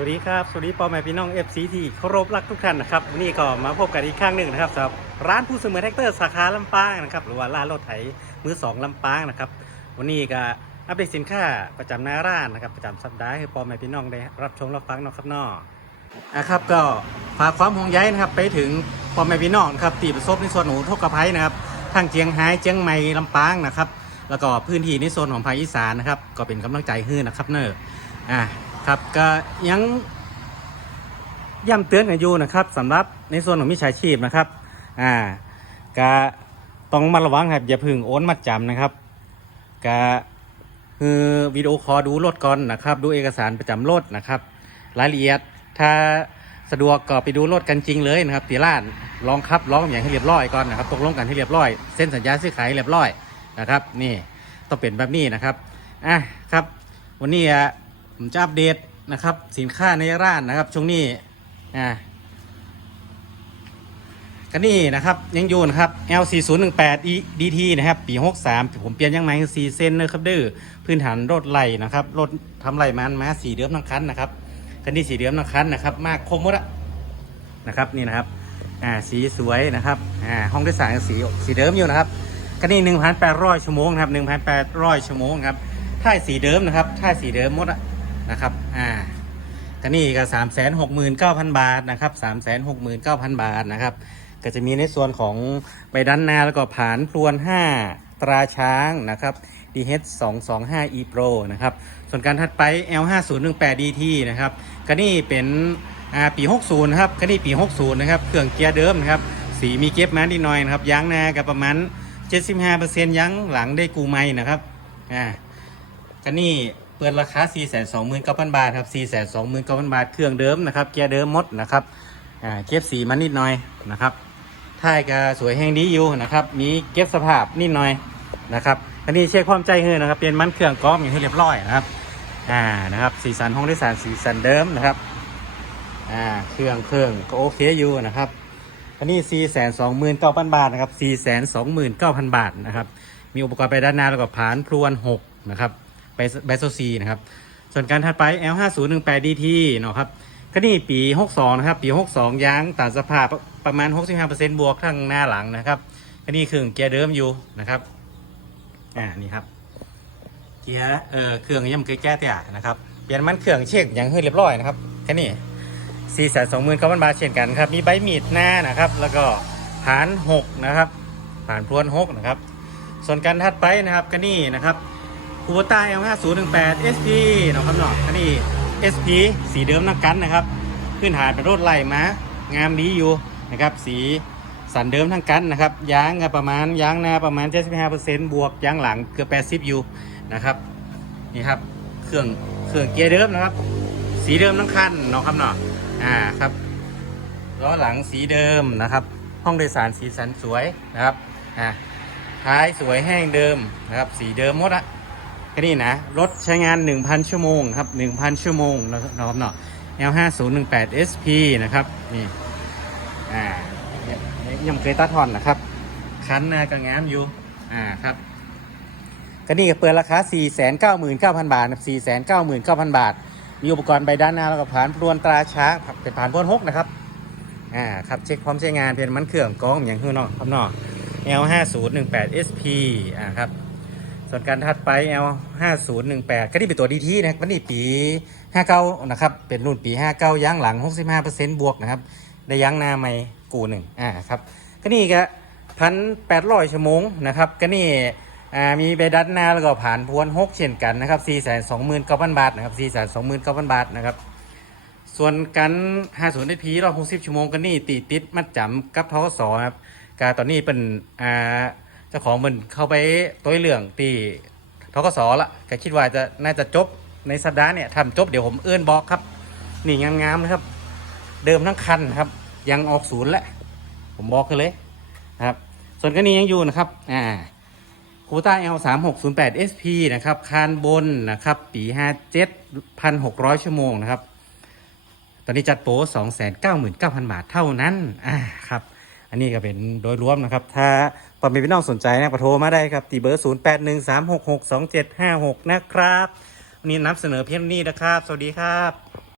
วัสดีครับ สวัสดีพ่อแม่พี่น้อง FC ที่เคารพรักทุกท่านนะครับวันนี้ก็มาพบกันอีกครั้งหนึ่งนะครับสำหรับร้านผู้เสมอแท็กเตอร์สาขาลำปางนะครับหรือว่าร้านรถไถมือสองลำปางนะครับวันนี้ก็อัปเดตสินค้าประจำหน้าร้านนะครับประจำสัปดาห์ให้พ่อแม่พี่น้องได้รับชมรับฟังนะครับนาะนะครับก็ฝากความห่วงใยนะครับไปถึงพ่อแม่พี่น้องครับที่ประสบในส่วนของอุทกภัยนะครับทางเจียงไฮ้เจียงใหม่ลำปางนะครับแล้วก็พื้นที่ในโซนของภาคอีสานนะครับก็เป็นกำลังใจให้นะครับเนอะอ่า ครับก็ยังย้ำเตือนกันอยู่นะครับสำหรับในส่วนของมิจฉาชีพนะครับอ่าก็ต้องมาระวังครับอย่าพึ่งโอนมัดจำนะครับก็คือวิดีโอคอลดูรถก่อนนะครับ ดูเอกสารประจำรถนะครับ รายละเอียดถ้าสะดวกก็ไปดูรถกันจริงเลยนะครับตีร้านลองขับลองอย่างให้เรียบร้อยก่อนนะครับตกลงกันให้เรียบร้อยเส้นสัญญาซื้อขายเรียบร้อยนะครับ นี่ต้องเป็นแบบนี้นะครับอะครับ วันนี้อะ ผมจะอัปเดตนะครับ สินค้าในร้านนะครับ ช่วงนี้อ่าก็นี่นะครับยังอยู่นะครับ L4018 DT นะครับ ปี 63 ผมเปลี่ยนยังไงคือ4เส้นนะครับเด้อพื้นฐานรถไหลนะครับรถทำไหลมันมาสีเดิมทั้งคันนะครับกันนี่สีเดิมทั้งคันนะครับ มากคมหมดอะนะครับนี่นะครับอ่าสีสวยนะครับอ่าห้องโดยสารสีสีเดิมอยู่นะครับกันนี่1,800 ชั่วโมงนะครับ 1,800 ชั่วโมงครับท่ายสีเดิมนะครับท่ายสีเดิมหมดอะ นะครับอ่าก็นี่ก็สามแสนหกหมื่นเก้าพันบาทนะครับสามแสนหกหมื่นเก้าพันบาทนะครับ ก็จะมีในส่วนของใบดันนาแล้วก็ผานพลวน5ตราช้างนะครับ DH 2 2 5 E Pro นะครับ ส่วนการถัดไป L 5 0 1 8 DT นะครับก็นี่เป็นปี 60นะครับก็นี่ปี 60 นะครับ เครื่องเกียร์เดิมนะครับ สีมีเก็บมาดีหน่อยนะครับยางนากับประมาณ 75%ยางหลังได้กูไม่นะครับอ่าก็นี่ เปิดราคา 429,000 บาทครับ 429,000 บาท เครื่องเดิมนะครับ เกียร์เดิมมดนะครับเก็บสีมันนิดหน่อยนะครับท้ายก็สวยแห้งดีอยู่นะครับ มีเก็บสภาพนิดหน่อยนะครับ อันนี้เช็คความใจเฮือนะครับ เปลี่ยนมันเครื่องกรองอย่างให้เรียบร้อยนะครับ อ่า นะครับ สีสันห้องโดยสารสีสันเดิมนะครับ อ่า เครื่องเครื่องก็โอเคอยู่นะครับ อันนี้ 429,000 บาทนะครับ 429,000 บาทนะครับ มีอุปกรณ์ไปด้านหน้าแล้วก็ผานพลวน 6 นะครับ ไบโซซีนะครับส่วนการถัดไป L5018 DT เนาะครับก็นี่ปี 62 นะครับ ปี 62 ยางตัดสภาพประมาณ 65%บวกทั้งหน้าหลังนะครับก็นี่คือเกียร์เดิมอยู่นะครับอ่านี่ครับเกียร์เอ่อเครื่องย่ำเกียร์แก้เตี่ยนะครับเปลี่ยนมันเครื่องเช็คอย่างให้เรียบร้อยนะครับแค่นี้สี่แสนสองหมื่นเก้าพันบาทเช่นกันครับ มีใบมีดหน้านะครับ แล้วก็ผานหกนะครับ ผ่านพรวนหกนะครับ ส่วนการถัดไปนะครับก็นี่นะครับ คูโบต้า L5018 SP เนาะครับเนาะก็นี่ SP สีเดิมนักกันนะครับพื้นฐานเป็นรถไหลมางามดีอยู่นะครับ สีสันเดิมทั้งกันนะครับ ยางก็ประมาณยางหน้าประมาณ 75%บวกยางหลังเกือบ80อยู่นะครับนี่ครับเครื่องเครื่องเกียร์เดิมนะครับ สีเดิมทั้งคันเนาะครับเนาะอ่าครับล้อหลังสีเดิมนะครับ ห้องโดยสารสีสันสวยนะครับอ่าท้ายสวยแห้งเดิมนะครับ สีเดิมหมดอะ ก็นี่นะ รถใช้งาน 1,000 ชั่วโมงครับ 1,000 ชั่วโมงนะครับเนาะ L5018 SP นะครับ นี่ อ่ายังเคยตัดทอนนะครับ คันน้าก็งามอยู่ อ่าครับก็นี่ก็เปิดราคา 499,000 บาทครับ499,000 บาท มีอุปกรณ์ใบด้านหน้าแล้วก็ผ่านพรวนตราช้าเป็นผ่านพรวนหกนะครับ อ่าครับเช็คพร้อมใช้งานเป็นมันเครื่องกองอย่างคือนาะครับเนาะ L5018 SP อ่าครับ ส่วนการถัดไป L5018 ก็นี่เป็นตัว DT นะครับนี่ปี 59 นะครับ เป็นรุ่นปี 59ย้างหลัง 65%บวกนะครับ ได้ย้างหน้าใหม่กูหนึ่งอ่าครับก็นี่ก็พันแปดร้อยชั่วโมงนะครับก็นี่อ่ามีใบดัดหน้าแล้วก็ผ่านพวนหกเช่นกันนะครับ4 2 9 0 0 0บาทนะครับ4 2 9 0 0 0บาทนะครับส่วนการ50นาทีรอบ60ชั่วโมงก็นี่ตีติดมัดจำกับทกสครับกาตอนนี้เป็นอ่า เจ้าของมันเข้าไปตัวเรื่องตีทกสละก็คิดว่าจะน่าจะจบในสัปดาห์เนี่ยทำจบเดี๋ยวผมเอื้อนบอกครับ นี่งามๆนะครับ เดิมทั้งคันครับ ยังออกศูนย์แหล้วผมบอกกันเลยนะครับ ส่วนกันนี้ยังอยู่นะครับอ่าคูต้า L 3 6 0 8 SP นะครับ คานบนนะครับ ปี57 1,600 ชั่วโมงนะครับ ตอนนี้จัดโปร299,000 บาทเท่านั้น อ่า ครับ อันนี้ก็เป็นโดยรวมนะครับ ถ้าปอมีพี่น้องสนใจนะก็โทรมาได้ครับตีเบอร์0813662756 นะครับ วันนี้นำเสนอเพียงนี้นะครับ สวัสดีครับ